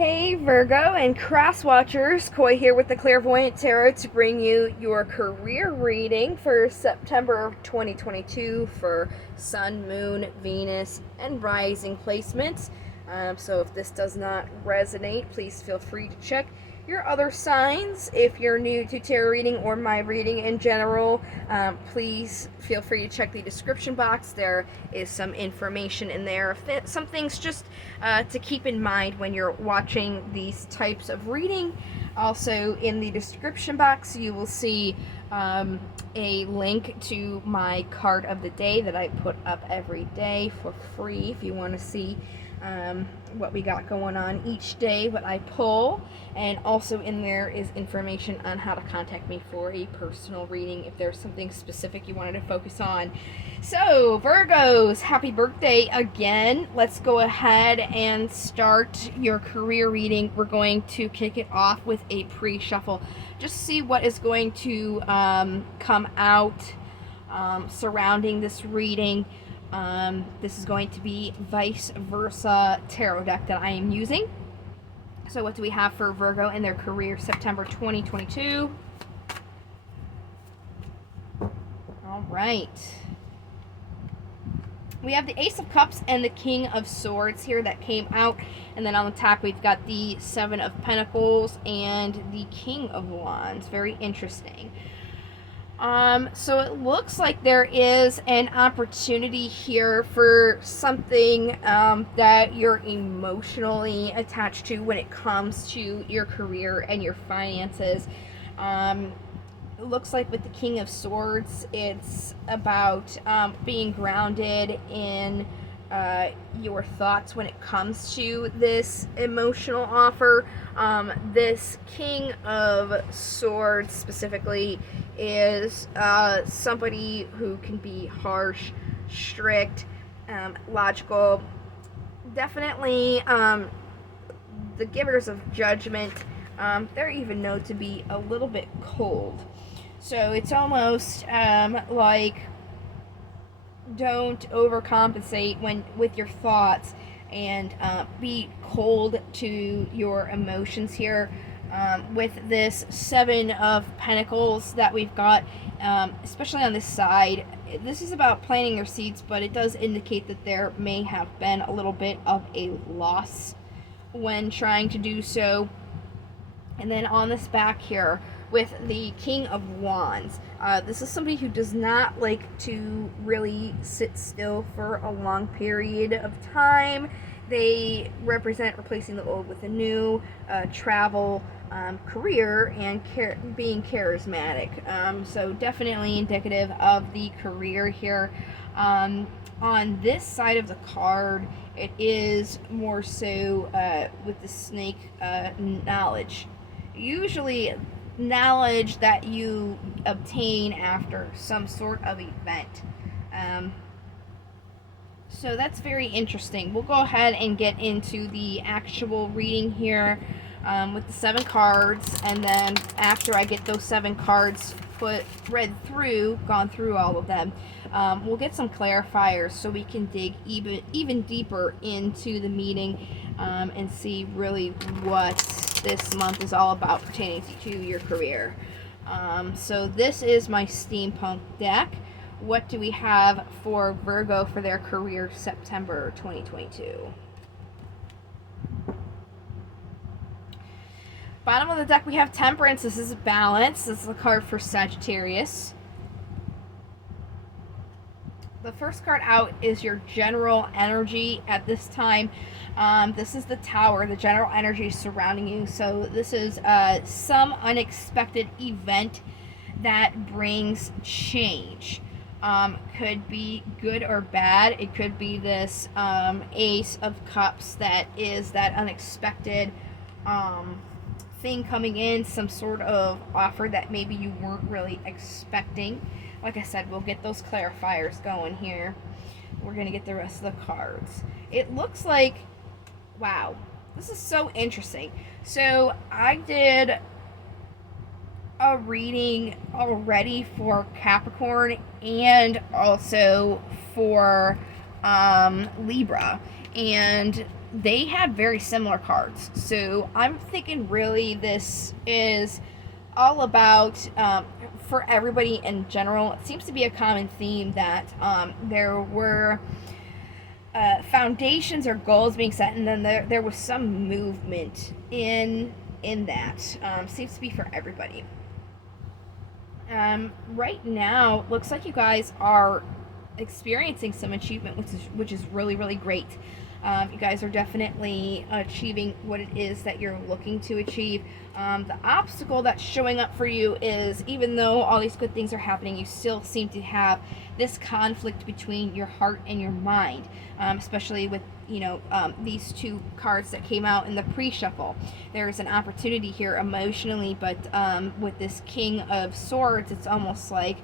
Hey Virgo and cross watchers, Koi here with the Clairvoyant Tarot to bring you your career reading for September 2022 for Sun, Moon, Venus, and Rising placements. So if this does not resonate, please feel free to check your other signs. If you're new to tarot reading or my reading in general, please feel free to check the description box. There is some information in there, some things just to keep in mind when you're watching these types of reading. Also in the description box you will see a link to my card of the day that I put up every day for free if you want to see what we got going on each day, what I pull. And also in there is information on how to contact me for a personal reading if there's something specific you wanted to focus on. So Virgos, happy birthday again. Let's go ahead and start your career reading. We're going to kick it off with a pre-shuffle, just see what is going to come out surrounding this reading. This is going to be vice versa tarot deck that I am using. So what do we have for Virgo in their career September 2022? All right. We have the Ace of Cups and the King of Swords here that came out. And then on the top we've got the Seven of Pentacles and the King of Wands. Very interesting. So it looks like there is an opportunity here for something that you're emotionally attached to when it comes to your career and your finances. It looks like with the King of Swords, it's about being grounded in your thoughts when it comes to this emotional offer. This King of Swords specifically is somebody who can be harsh, strict, logical, definitely the givers of judgment. They're even known to be a little bit cold. So it's almost like don't overcompensate with your thoughts and be cold to your emotions here. With this Seven of Pentacles that we've got, especially on this side, this is about planting your seeds, but it does indicate that there may have been a little bit of a loss when trying to do so. And then on this back here with the King of Wands, this is somebody who does not like to really sit still for a long period of time. They represent replacing the old with the new, travel, career, and being charismatic. So definitely indicative of the career here. On this side of the card, it is more so with the snake, knowledge. Usually knowledge that you obtain after some sort of event. So that's very interesting. We'll go ahead and get into the actual reading here with the 7 cards, and then after I get those 7 cards gone through all of them, we'll get some clarifiers so we can dig even deeper into the meaning and see really what this month is all about pertaining to your career. So this is my steampunk deck. What do we have for Virgo for their career September 2022? Bottom of the deck we have Temperance. This is balance. This is a card for Sagittarius. The first card out is your general energy at this time. This is the Tower, the general energy surrounding you. So this is some unexpected event that brings change. Could be good or bad. It could be this Ace of Cups that is that unexpected thing coming in, some sort of offer that maybe you weren't really expecting. Like I said, we'll get those clarifiers going here. We're going to get the rest of the cards. It looks like, wow, this is so interesting. So I did a reading already for Capricorn and also for Libra. And they had very similar cards. So I'm thinking really this is all about, for everybody in general. It seems to be a common theme that there were foundations or goals being set, and then there was some movement in that. Seems to be for everybody. Right now, looks like you guys are experiencing some achievement, which is really, really great. You guys are definitely achieving what it is that you're looking to achieve. The obstacle that's showing up for you is, even though all these good things are happening, you still seem to have this conflict between your heart and your mind, especially with these two cards that came out in the pre-shuffle. There's an opportunity here emotionally, but with this King of Swords, it's almost like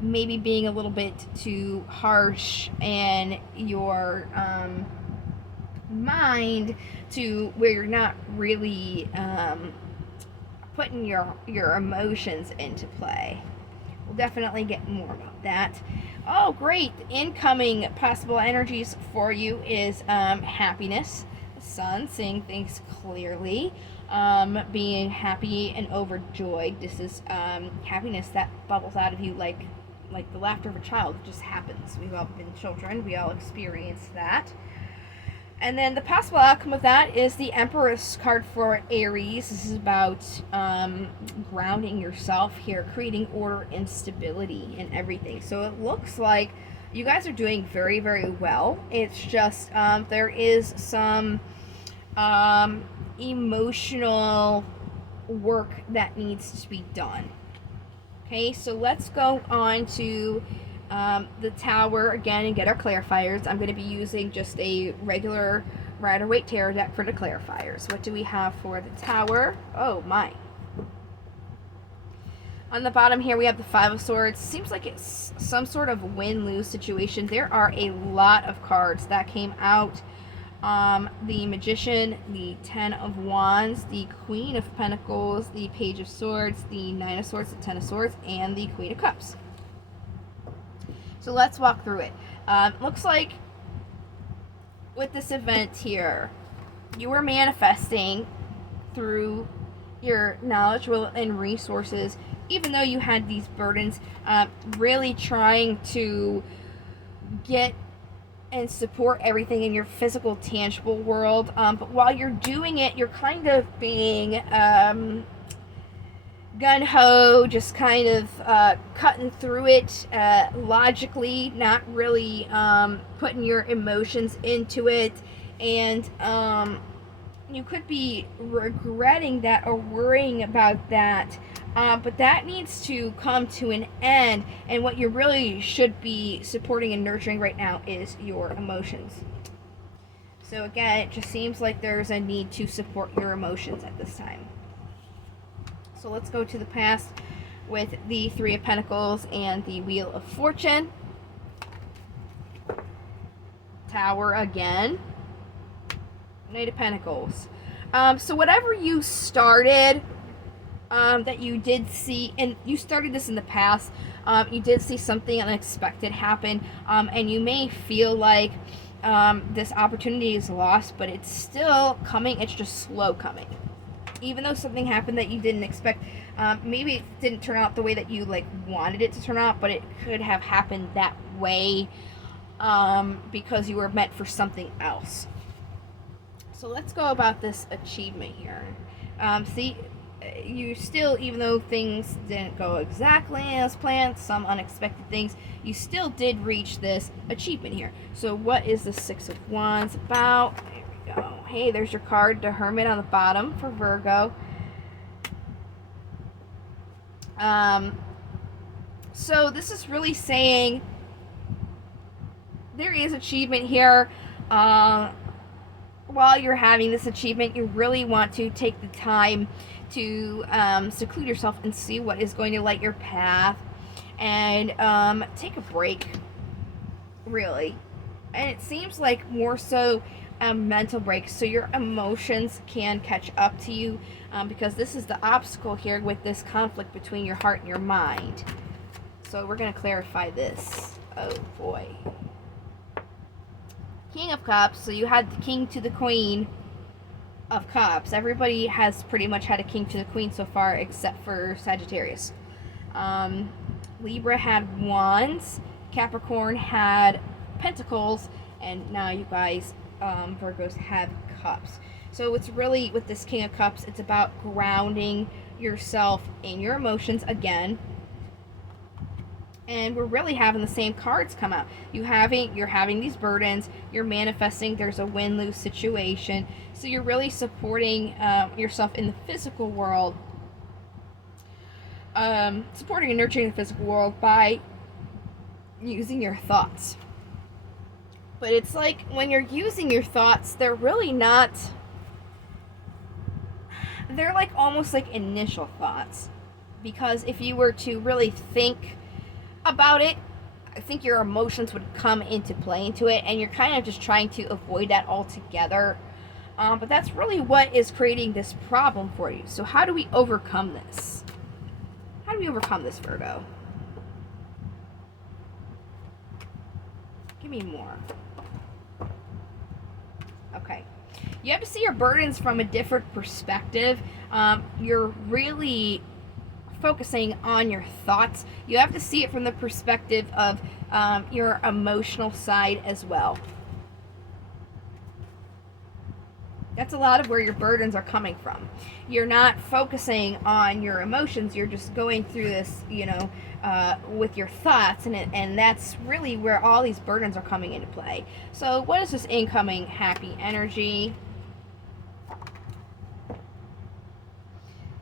maybe being a little bit too harsh in your mind, to where you're not really putting your emotions into play. We'll definitely get more about that. Oh, great. Incoming possible energies for you is happiness. The sun, seeing things clearly, being happy and overjoyed. This is happiness that bubbles out of you like the laughter of a child. It just happens. We've all been children. We all experience that. And then the possible outcome of that is the Empress card for Aries. This is about grounding yourself here, creating order and stability in everything. So it looks like you guys are doing very, very well. It's just there is some emotional work that needs to be done. Okay, so let's go on to the Tower again and get our clarifiers. I'm going to be using just a regular Rider-Waite Tarot deck for the clarifiers. What do we have for the Tower? Oh my. On the bottom here we have the Five of Swords. Seems like it's some sort of win-lose situation. There are a lot of cards that came out. The Magician, the Ten of Wands, the Queen of Pentacles, the Page of Swords, the Nine of Swords, the Ten of Swords, and the Queen of Cups. So let's walk through it. Looks like with this event here, you were manifesting through your knowledge, will, and resources, even though you had these burdens, really trying to get and support everything in your physical, tangible world. But while you're doing it, you're kind of being gun-ho, just kind of cutting through it logically, not really putting your emotions into it, and you could be regretting that or worrying about that, but that needs to come to an end, and what you really should be supporting and nurturing right now is your emotions. So again, it just seems like there's a need to support your emotions at this time. So let's go to the past with the Three of Pentacles and the Wheel of Fortune. Tower again. Knight of Pentacles. So whatever you started, that you did see, and you started this in the past, you did see something unexpected happen, and you may feel like this opportunity is lost, but it's still coming. It's just slow coming. Even though something happened that you didn't expect, maybe it didn't turn out the way that you wanted it to turn out, but it could have happened that way because you were meant for something else. So let's go about this achievement here. See, you still, even though things didn't go exactly as planned, some unexpected things, you still did reach this achievement here. So what is the Six of Wands about? There we go. Hey, there's your card, the Hermit on the bottom for Virgo. So this is really saying there is achievement here. While you're having this achievement, you really want to take the time to seclude yourself and see what is going to light your path, and take a break, really. And it seems like more so a mental break, so your emotions can catch up to you, because this is the obstacle here with this conflict between your heart and your mind. So we're going to clarify this. Oh boy. King of Cups, so you had the King to the Queen of Cups. Everybody has pretty much had a King to the Queen so far, except for Sagittarius. Libra had Wands, Capricorn had Pentacles, and now you guys, Virgos, have Cups. So it's really, with this King of Cups, it's about grounding yourself in your emotions again. And we're really having the same cards come out. You're having these burdens. You're manifesting. There's a win-lose situation. So you're really supporting yourself in the physical world. Supporting and nurturing the physical world by using your thoughts. But it's like when you're using your thoughts, they're really not. They're like almost like initial thoughts. Because if you were to really think about it, I think your emotions would come into play into it, and you're kind of just trying to avoid that altogether. But that's really what is creating this problem for you. So how do we overcome this? How do we overcome this, Virgo? Give me more. Okay. You have to see your burdens from a different perspective. You're really focusing on your thoughts. You have to see it from the perspective of your emotional side as well. That's a lot of where your burdens are coming from. You're not focusing on your emotions. You're just going through this, with your thoughts, and that's really where all these burdens are coming into play. So what is this incoming happy energy?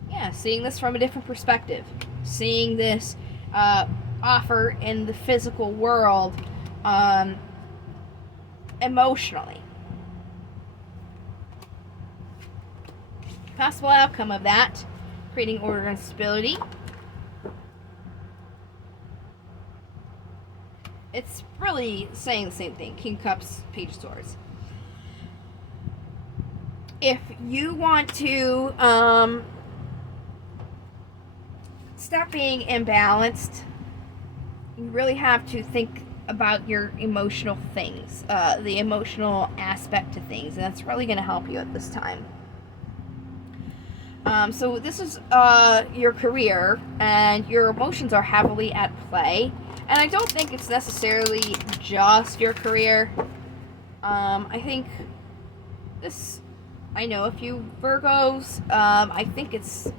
Yeah, seeing this from a different perspective. Seeing this offer in the physical world emotionally. Possible outcome of that, creating order and stability. It's really saying the same thing. King of Cups, Page of Swords. If you want to stop being imbalanced, you really have to think about your emotional things, the emotional aspect to things, and that's really going to help you at this time. So this is your career, and your emotions are heavily at play. And I don't think it's necessarily just your career. I think this, I know a few Virgos. I think this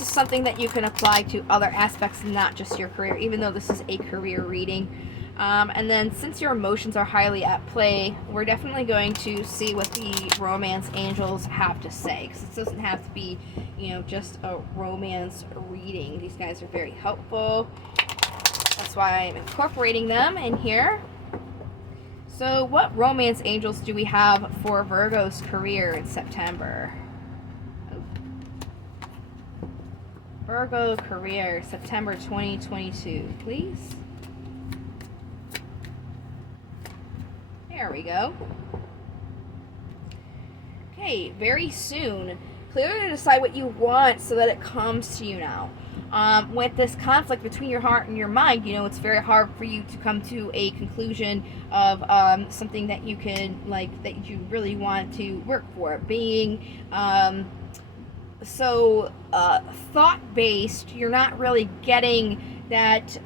is something that you can apply to other aspects, not just your career, even though this is a career reading. And then since your emotions are highly at play, we're definitely going to see what the romance angels have to say. Because it doesn't have to be, just a romance reading. These guys are very helpful. That's why I'm incorporating them in here. So what romance angels do we have for Virgo's career in September? Virgo career, September 2022, please. There we go. Okay, very soon. Clearly decide what you want so that it comes to you now. With this conflict between your heart and your mind, it's very hard for you to come to a conclusion of something that you can, that you really want to work for. Being so thought-based, you're not really getting that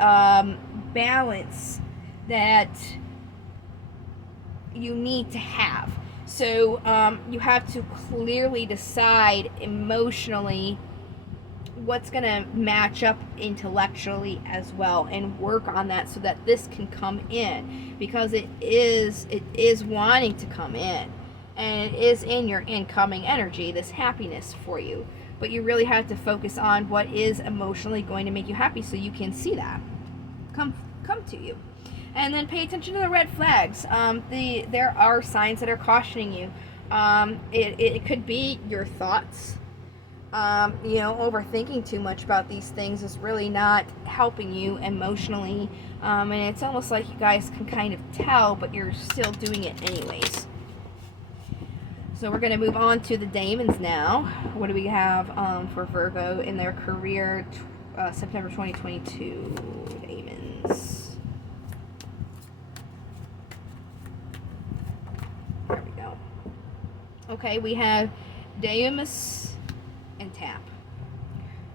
balance that you need to have. So you have to clearly decide emotionally what's going to match up intellectually as well, and work on that so that this can come in, because it is wanting to come in, and it is in your incoming energy, this happiness for you. But you really have to focus on what is emotionally going to make you happy, so you can see that come to you. And then pay attention to the red flags. There are signs that are cautioning you. It could be your thoughts. Overthinking too much about these things is really not helping you emotionally. And it's almost like you guys can kind of tell, but you're still doing it anyways. So we're going to move on to the Demons now. What do we have for Virgo in their career, September 2022? Demons. Okay, we have Deimos and Tap.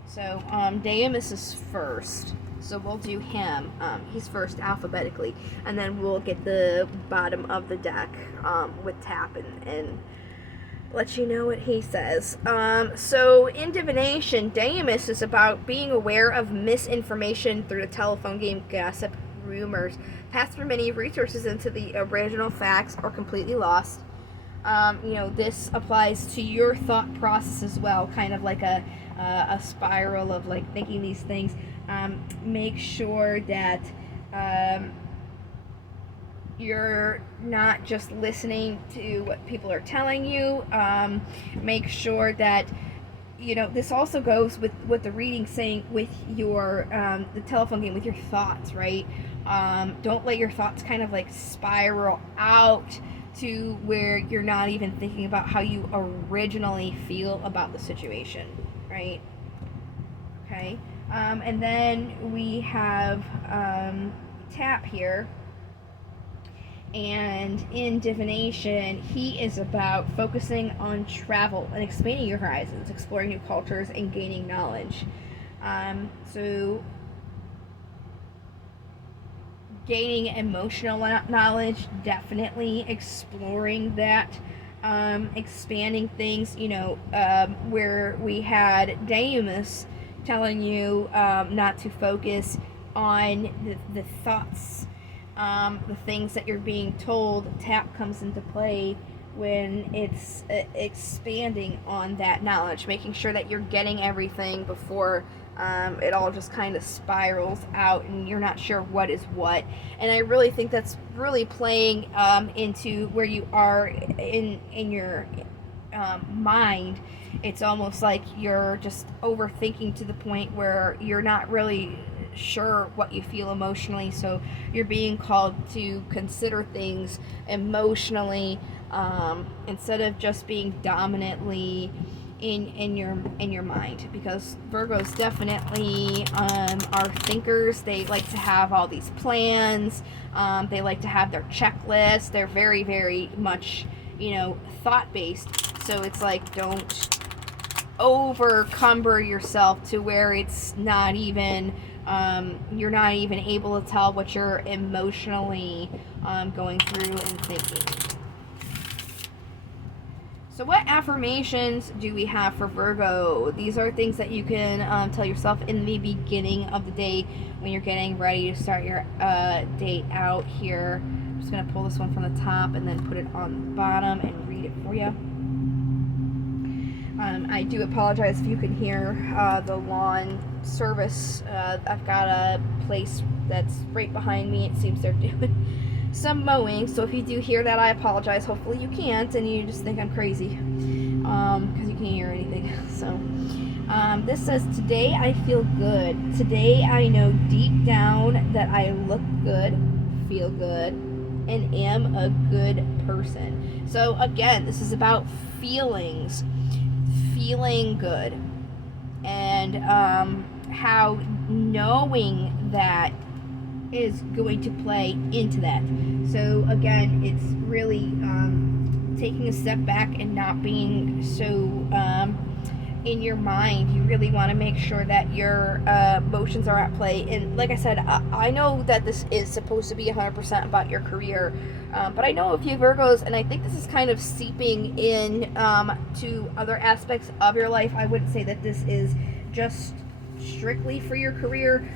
So Deimos is first. So we'll do him. He's first alphabetically, and then we'll get the bottom of the deck with Tap and let you know what he says. So in divination, Deimos is about being aware of misinformation through the telephone game, gossip, rumors, pass through many resources into the original facts, or completely lost. This applies to your thought process as well, kind of like a spiral of like thinking these things. Make sure that you're not just listening to what people are telling you. Make sure that this also goes with what the reading saying with your the telephone game, with your thoughts, right? Don't let your thoughts kind of like spiral out to where you're not even thinking about how you originally feel about the situation, right? Okay. And then we have Tap here. And in divination, he is about focusing on travel and expanding your horizons, exploring new cultures, and gaining knowledge. So gaining emotional knowledge, definitely exploring that, expanding things, where we had Deimos telling you not to focus on the thoughts, the things that you're being told. Tap comes into play when it's expanding on that knowledge, making sure that you're getting everything before it all just kind of spirals out and you're not sure what is what. And I really think that's really playing into where you are in your mind. It's almost like you're just overthinking to the point where you're not really sure what you feel emotionally, so you're being called to consider things emotionally, instead of just being dominantly in your mind, because Virgos definitely are thinkers. They like to have all these plans. They like to have their checklist. They're very, very much thought based. So it's like, don't overcumber yourself to where it's not even you're not even able to tell what you're emotionally going through and thinking. So what affirmations do we have for Virgo? These are things that you can tell yourself in the beginning of the day when you're getting ready to start your day out here. I'm just going to pull this one from the top and then put it on the bottom and read it for you. I do apologize if you can hear the lawn service. I've got a place that's right behind me. It seems they're doing some mowing, so if you do hear that, I apologize. Hopefully you can't, and you just think I'm crazy because you can't hear anything. So this says, today I feel good. Today I know deep down that I look good, feel good, and am a good person. So again, this is about feelings, feeling good, and how knowing that is going to play into that. So again, it's really taking a step back and not being so in your mind. You really want to make sure that your emotions are at play. And like I said, I know that this is supposed to be 100% about your career, but I know a few Virgos, and I think this is kind of seeping in to other aspects of your life. I wouldn't say that this is just strictly for your career.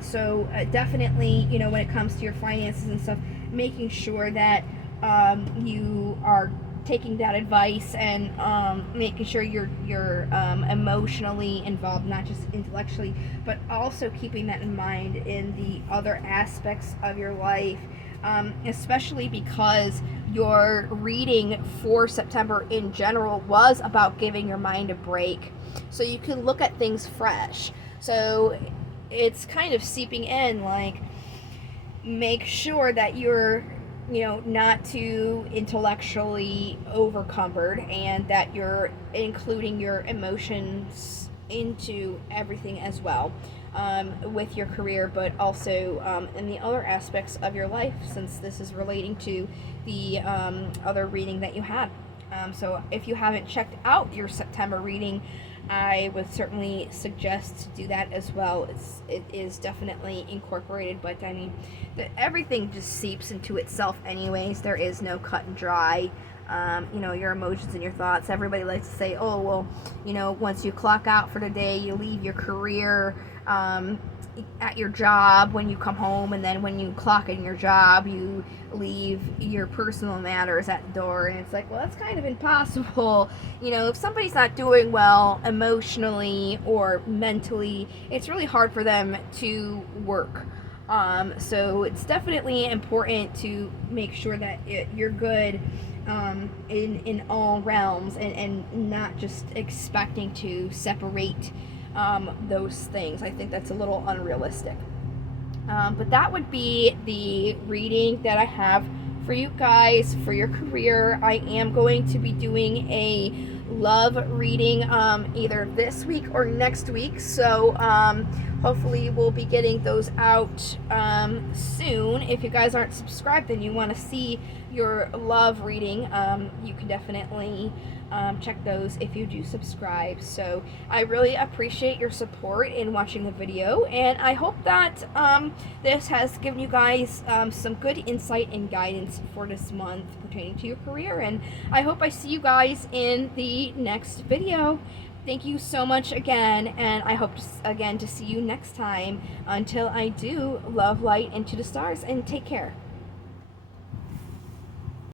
So definitely, when it comes to your finances and stuff, making sure that you are taking that advice and making sure you're emotionally involved, not just intellectually, but also keeping that in mind in the other aspects of your life. Especially because your reading for September in general was about giving your mind a break, so you can look at things fresh. So it's kind of seeping in, like, make sure that you're not too intellectually overcumbered, and that you're including your emotions into everything as well, with your career, but also in the other aspects of your life, since this is relating to the other reading that you had. So if you haven't checked out your September reading, I would certainly suggest to do that as well. It is definitely incorporated, but I mean, everything just seeps into itself anyways. There is no cut and dry. Your emotions and your thoughts. Everybody likes to say, oh, well, once you clock out for the day, you leave your career at your job when you come home, and then when you clock in your job, you leave your personal matters at the door. And it's like, well, that's kind of impossible. If somebody's not doing well emotionally or mentally, it's really hard for them to work. So it's definitely important to make sure that you're good in all realms, and not just expecting to separate those things. I think that's a little unrealistic. But that would be the reading that I have for you guys for your career. I am going to be doing a love reading either this week or next week. So hopefully we'll be getting those out soon. If you guys aren't subscribed and you want to see your love reading, you can definitely check those if you do subscribe. So I really appreciate your support in watching the video, and I hope that this has given you guys some good insight and guidance for this month pertaining to your career, and I hope I see you guys in the next video. Thank you so much again, and I hope to see you next time. Until I do, love, light, and to the stars, and take care.